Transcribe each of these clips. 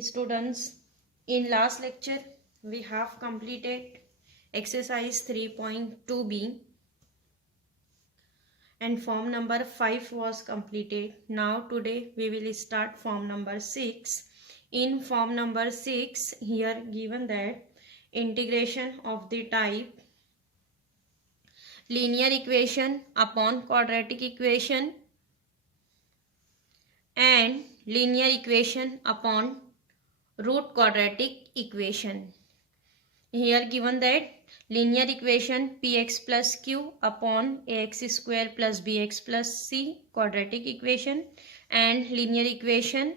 Students, in last lecture we have completed exercise 3.2b and form number 5 was completed. Now today we will start form number 6. In form number 6, here given that integration of the type linear equation upon quadratic equation and linear equation upon root quadratic equation. Here given that linear equation px plus q upon ax square plus bx plus c quadratic equation and linear equation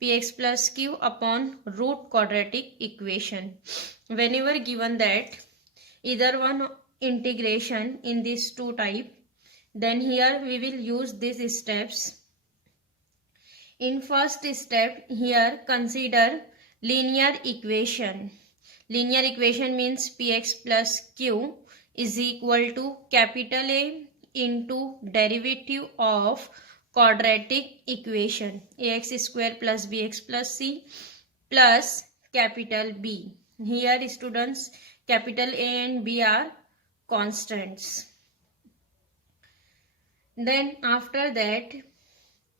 px plus q upon root quadratic equation. Whenever given that either one integration in these two type, then here we will use these steps. In first step, here consider linear equation. Linear equation means px plus q is equal to capital A into derivative of quadratic equation ax square plus bx plus c plus capital B. Here students, capital A and B are constants. Then after that,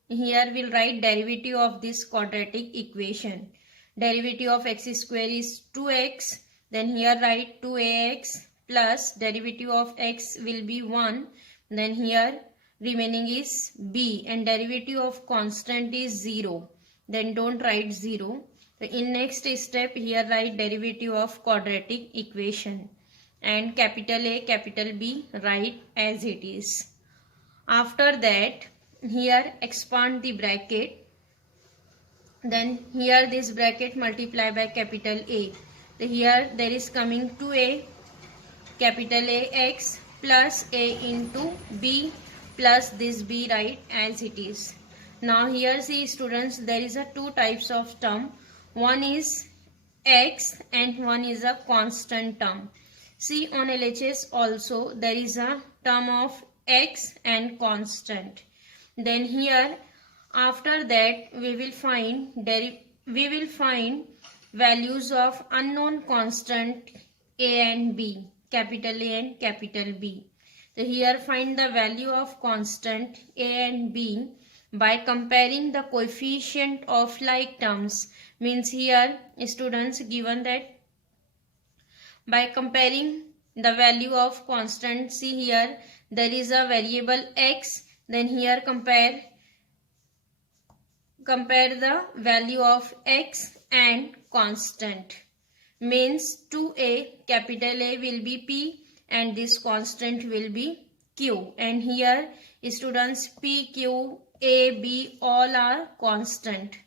here we'll write derivative of this quadratic equation. Derivative of x square is 2x. Then here write 2ax plus derivative of x will be 1. Then here remaining is b and derivative of constant is 0. Then don't write 0. So in next step, here write derivative of quadratic equation and capital A, capital B write as it is. After that, here expand the bracket. Then here this bracket multiply by capital A. So here there is coming 2a capital A x plus a into b plus this b right as it is. Now here see students, there is a two types of term. One is x and one is a constant term. See on LHS also there is a term of x and constant. Then here after that we will find values of unknown constant a and b, capital A and capital B. So here find the value of constant a and b by comparing the coefficient of like terms. Means here students, given that by comparing the value of constant, see here there is a variable x. Then here compare the value of x and constant. Means 2a capital A will be p and this constant will be q. And here students, p, q, a, b all are constant.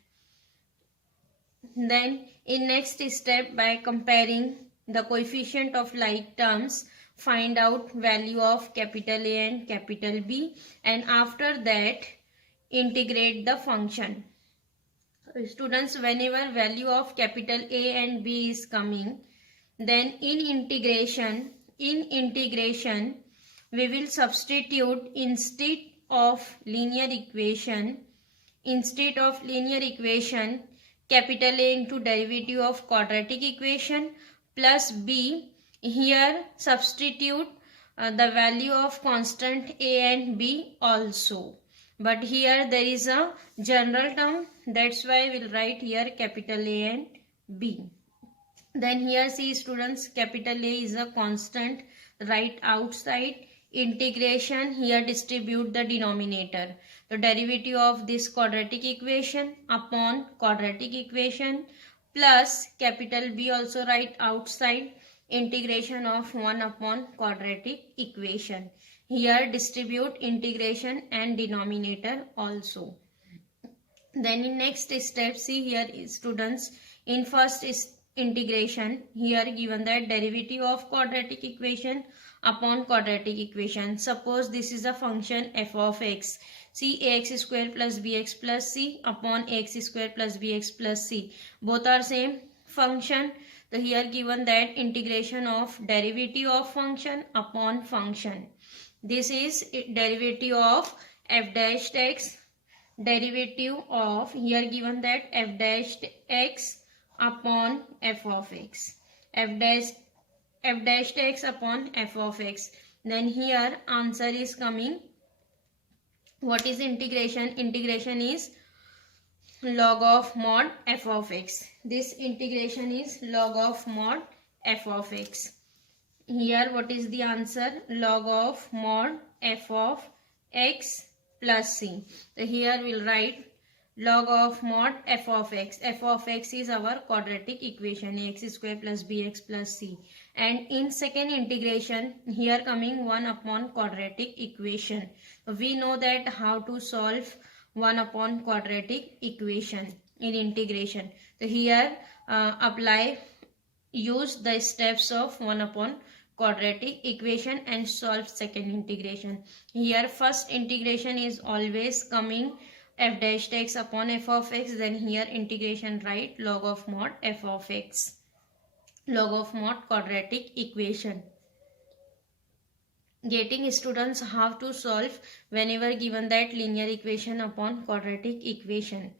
Then in next step, by comparing the coefficient of like terms, find out value of capital A and capital B, and after that integrate the function. Students, whenever value of capital A and B is coming, then in integration we will substitute instead of linear equation capital A into derivative of quadratic equation plus b. Here substitute the value of constant a and b also, but here there is a general term, that's why we'll write here capital A and b. Then here see students, capital A is a constant, write outside. Integration, here distribute the denominator. The derivative of this quadratic equation upon quadratic equation plus capital B also write outside. Integration of 1 upon quadratic equation. Here distribute integration and denominator also. Then in next step, see here students, in first integration, here given that derivative of quadratic equation upon quadratic equation. Suppose this is a function f of x. See ax square plus bx plus c upon ax square plus bx plus c. Both are same function. So here given that integration of derivative of function upon function. This is derivative of f dash x derivative of, here given that f dashed x upon f of x, f dashed x upon f of x. Then here answer is coming, what is integration? Integration is log of mod f of x. This integration is log of mod f of x. Here what is the answer? Log of mod f of x plus c. So here we'll write log of mod f of x. F of x is our quadratic equation, x square plus bx plus c. And in second integration, here coming 1 upon quadratic equation. We know that how to solve 1 upon quadratic equation in integration. So here use the steps of 1 upon quadratic equation and solve second integration. Here first integration is always coming f dash x upon f of x, then here integration right log of mod f of x, log of mod quadratic equation. Getting students how to solve whenever given that linear equation upon quadratic equation.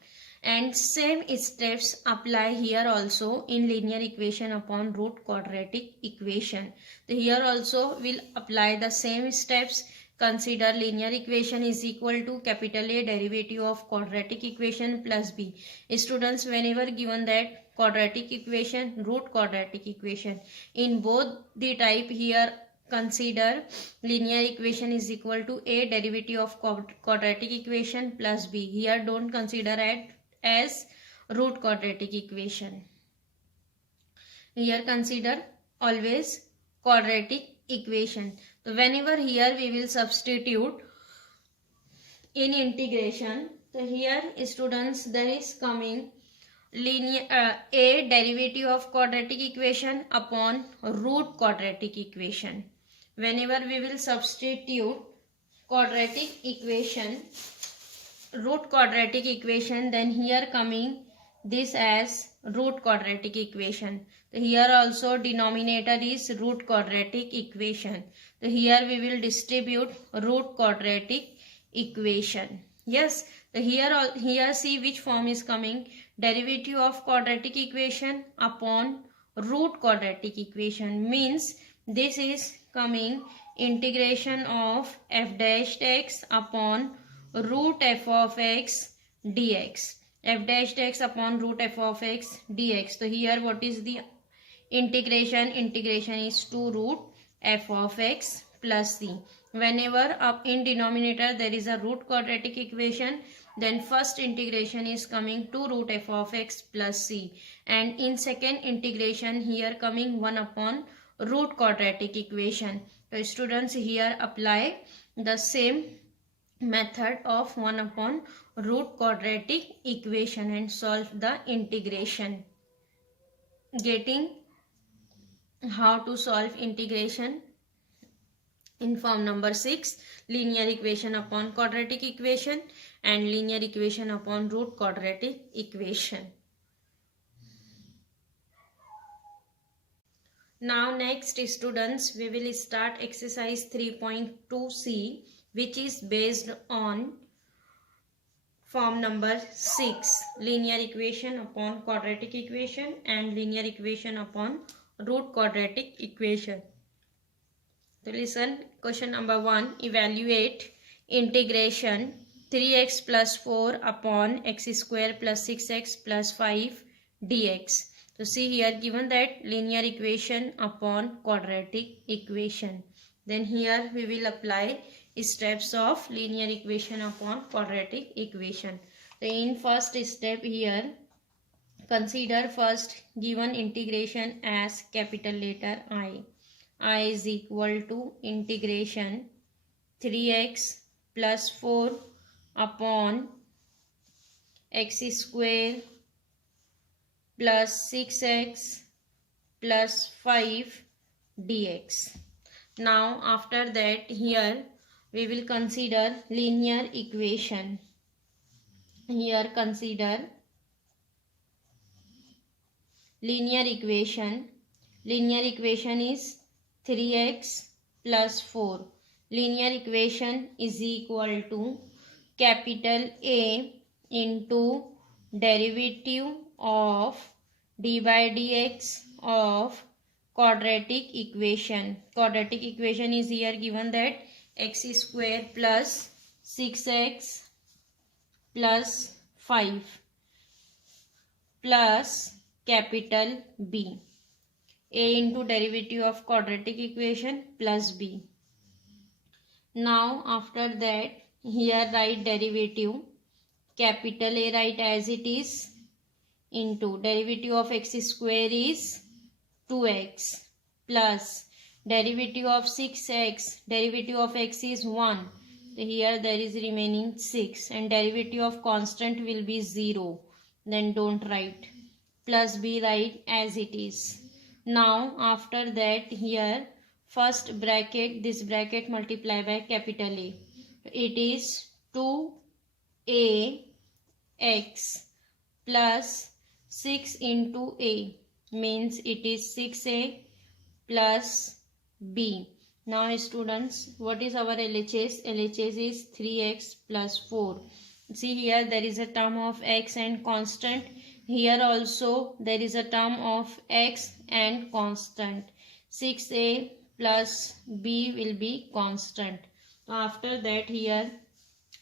And same steps apply here also in linear equation upon root quadratic equation. So here also we'll apply the same steps. Consider linear equation is equal to capital A derivative of quadratic equation plus b. Students, whenever given that quadratic equation, root quadratic equation, in both the type, here consider linear equation is equal to A derivative of quadratic equation plus b. Here don't consider it as root quadratic equation. Here consider always quadratic equation. So whenever here we will substitute in integration, so here students there is coming linear A derivative of quadratic equation upon root quadratic equation. Whenever we will substitute quadratic equation, root quadratic equation, then here coming this as root quadratic equation. So here also denominator is root quadratic equation. So here we will distribute root quadratic equation. Yes, so here see which form is coming, derivative of quadratic equation upon root quadratic equation, means this is coming integration of f dashed x upon root f of x dx, f dashed x upon root f of x dx. So here what is the integration? Integration is 2 root f of x plus c. Whenever up in denominator there is a root quadratic equation, then first integration is coming 2 root f of x plus c, and in second integration here coming 1 upon root quadratic equation. So students, here apply the same method of 1 upon root quadratic equation and solve the integration. Getting how to solve integration in form number 6, linear equation upon quadratic equation and linear equation upon root quadratic equation. Now next students, we will start exercise 3.2c, which is based on form number 6, linear equation upon quadratic equation and linear equation upon root quadratic equation. So listen, question number 1, evaluate integration 3x plus 4 upon x square plus 6x plus 5 dx. So see here given that linear equation upon quadratic equation. Then here we will apply steps of linear equation upon quadratic equation. So in first step here, consider first given integration as capital letter I. I is equal to integration 3x plus 4 upon x square plus 6x plus 5 dx. Now after that here we will consider linear equation. Here consider linear equation. Linear equation is 3x plus 4. Linear equation is equal to capital A into derivative of d by dx of quadratic equation. Quadratic equation is here given that x square plus 6x plus 5 plus capital B. A into derivative of quadratic equation plus B. Now after that here write derivative, capital A write as it is, into derivative of x square is 2x plus derivative of 6x, derivative of x is 1. So here there is remaining 6 and derivative of constant will be 0. Then don't write. Plus B write as it is. Now after that here first bracket, this bracket multiply by capital A. It is 2ax plus 6 into A means it is 6a plus B. Now students, what is our LHS? LHS is 3x plus 4. See here there is a term of x and constant. Here also there is a term of x and constant. 6a plus B will be constant. After that here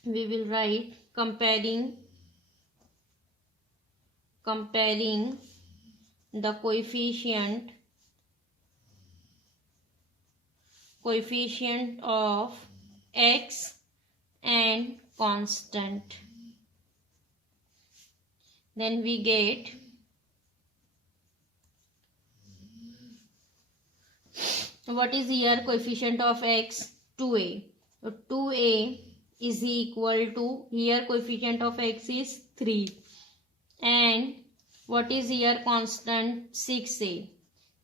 we will write comparing the coefficient of x and constant. Then we get what is here coefficient of x? 2a. So 2a is equal to, here coefficient of x is 3 and what is here constant? 6a.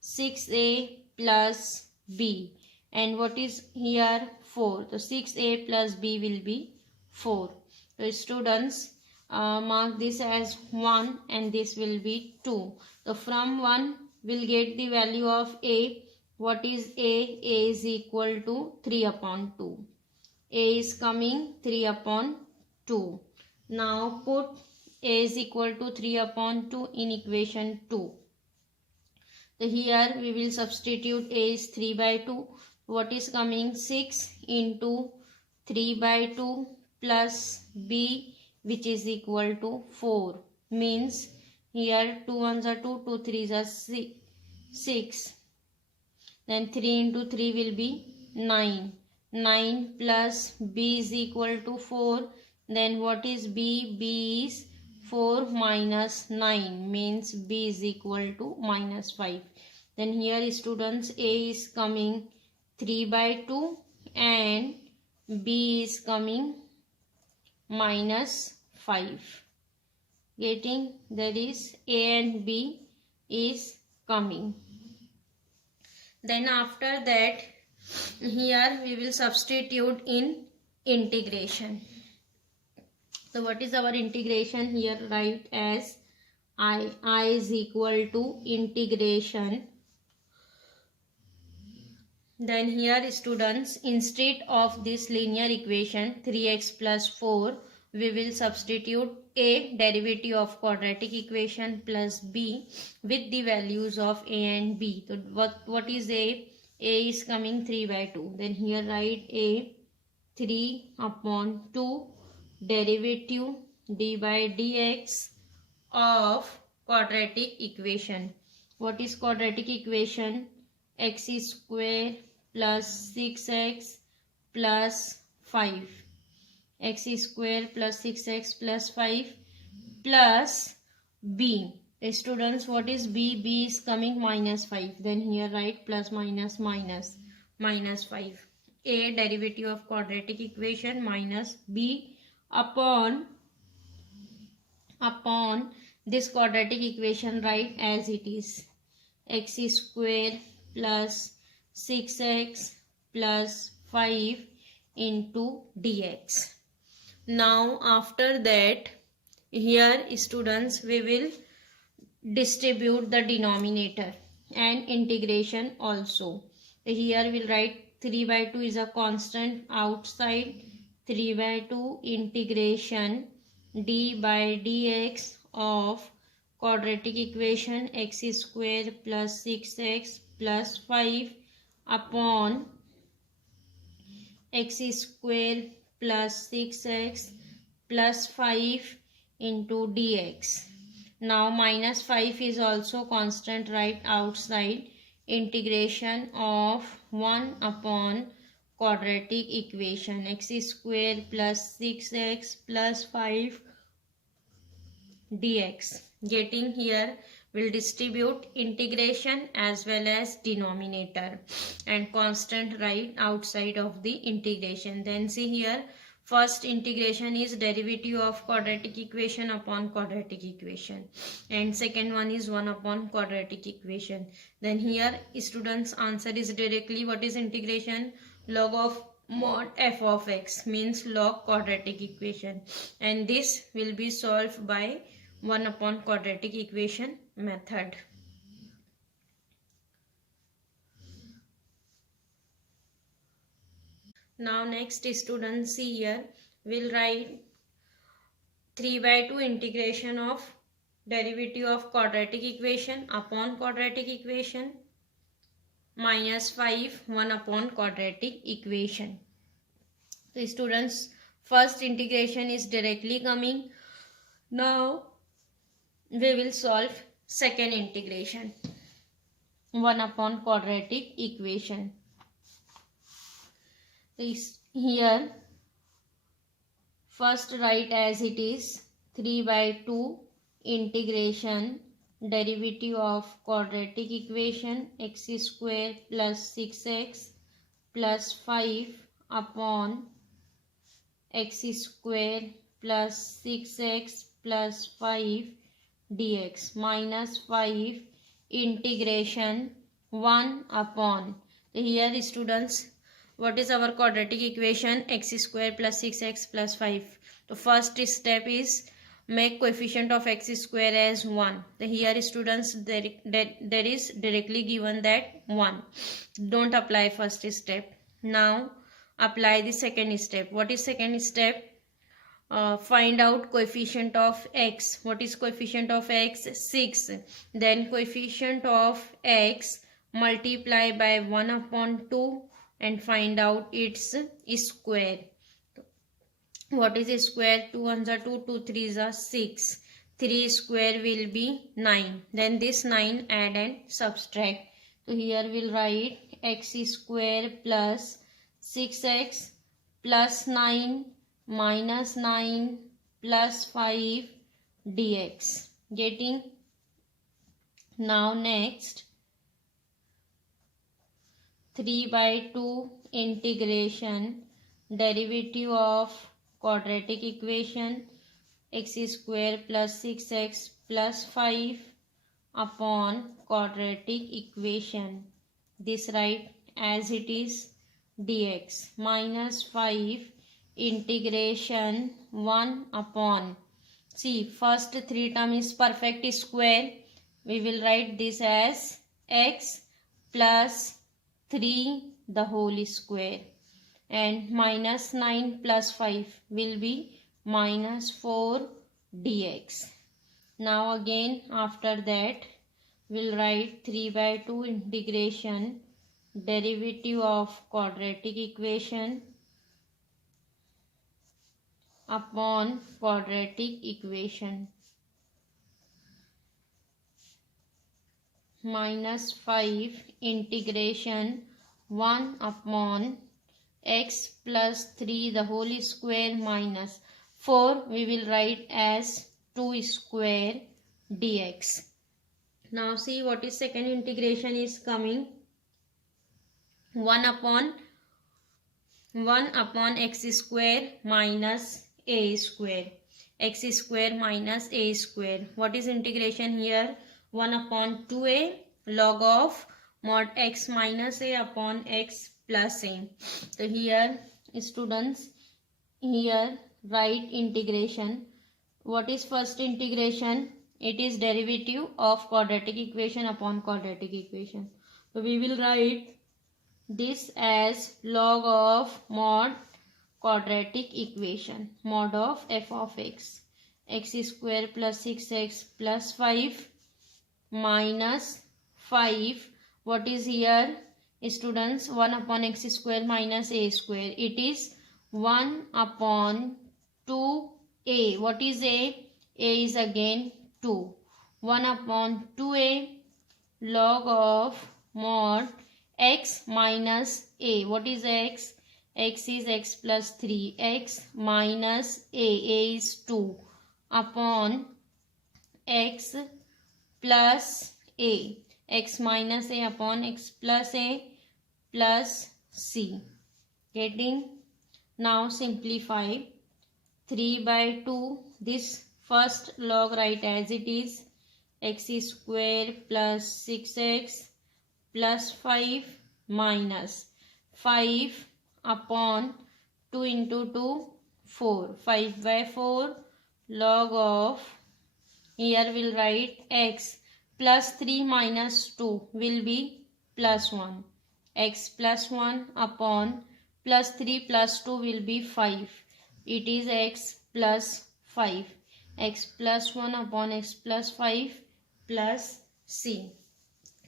6a plus b and what is here 4. So 6a plus b will be 4. So students, mark this as 1 and this will be 2. So from 1 we'll get the value of a. What is a? A is equal to 3 upon 2. A is coming 3 upon 2. Now put a is equal to 3 upon 2 in equation 2. So here we will substitute a is 3 by 2. What is coming? 6 into 3 by 2 plus b which is equal to 4. Means here 2 ones are 2, 2 3s are 6. Then 3 into 3 will be 9. 9 plus b is equal to 4. Then what is b? B is 4 minus 9 means b is equal to minus 5. Then here students, a is coming 3 by 2 and b is coming minus 5. Getting? That is a and b is coming. Then after that here we will substitute in integration. So what is our integration? Here write as I is equal to integration. Then here students, instead of this linear equation 3x plus 4, we will substitute a derivative of quadratic equation plus b with the values of a and b. So what is a? A is coming 3 by 2. Then here write a 3 upon 2 derivative d by dx of quadratic equation. What is quadratic equation? X square plus 6x plus 5. X square plus 6x plus 5 plus b. Students, what is b? B is coming minus 5. Then here write plus minus minus 5. A derivative of quadratic equation minus b upon this quadratic equation write as it is. X square plus 6x plus 5 into dx. Now after that here students we will distribute the denominator and integration also. Here we'll write 3 by 2 is a constant outside. 3/2 integration d by dx of quadratic equation x square plus 6x plus 5 upon x square plus 6x plus 5 into dx. Now minus 5 is also constant right outside. Integration of 1 upon quadratic equation x square plus 6x plus 5 dx. Getting here will distribute integration as well as denominator and constant right outside of the integration. Then see here, first integration is derivative of quadratic equation upon quadratic equation, and second one is 1 upon quadratic equation. Then here students answer is directly what is integration, log of mod f of x means log quadratic equation, and this will be solved by 1 upon quadratic equation method. Now next students see here, we'll write 3/2 integration of derivative of quadratic equation upon quadratic equation minus 5 1 upon quadratic equation. So students, first integration is directly coming. Now we will solve second integration, 1 upon quadratic equation. Here first write as it is 3/2 integration derivative of quadratic equation x square plus 6x plus 5 upon x square plus 6x plus 5 dx minus 5 integration 1 upon. Here students, what is our quadratic equation, x square plus 6x plus 5. The first step is make coefficient of x square as 1. Here students, there is directly given that 1. Don't apply first step. Now apply the second step. What is second step? Find out coefficient of x. What is coefficient of x? 6. Then coefficient of x multiply by 1 upon 2 and find out its square. What is square? 2 ones are 2, 2 3s are 6. 3 square will be 9. Then this 9 add and subtract. So here we'll write x square plus 6x plus 9 minus 9 plus 5 dx. Getting? Now next 3/2 integration derivative of quadratic equation x square plus 6x plus 5 upon quadratic equation. This write as it is dx minus 5 integration 1 upon. See, first 3 term is perfect square. We will write this as x plus 3 the whole square, and minus 9 plus 5 will be minus 4 dx. Now again after that we'll write 3/2 integration derivative of quadratic equation upon quadratic equation minus 5 integration 1 upon x plus 3 the whole square minus 4 we will write as 2 square dx. Now see what is second integration is coming, 1 upon x square minus a square, x square minus a square. What is integration here? 1 upon 2a log of mod x minus a upon x plus a. So here students, here write integration. What is first integration? It is derivative of quadratic equation upon quadratic equation. So we will write this as log of mod quadratic equation. Mod of f of x square plus 6x plus 5 minus 5. What is here, students? 1 upon x square minus a square. It is 1 upon 2a. What is a? A is again 2. 1 upon 2a log of mod x minus a. What is x? X is x plus 3. X minus a is 2 upon x plus a. X minus a upon x plus a plus c. Getting? Now simplify. 3 by 2. This first log write as it is. X square plus 6x plus 5 minus 5 upon 2 into 2, 4. 5 by 4 log of, here will write x plus 3 minus 2 will be plus 1. X plus 1 upon plus 3 plus 2 will be 5. It is x plus 5. X plus 1 upon x plus 5 plus c.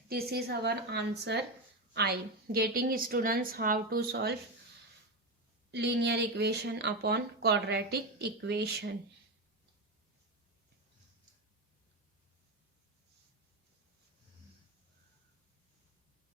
This is our answer I. Getting, students, how to solve linear equation upon quadratic equation.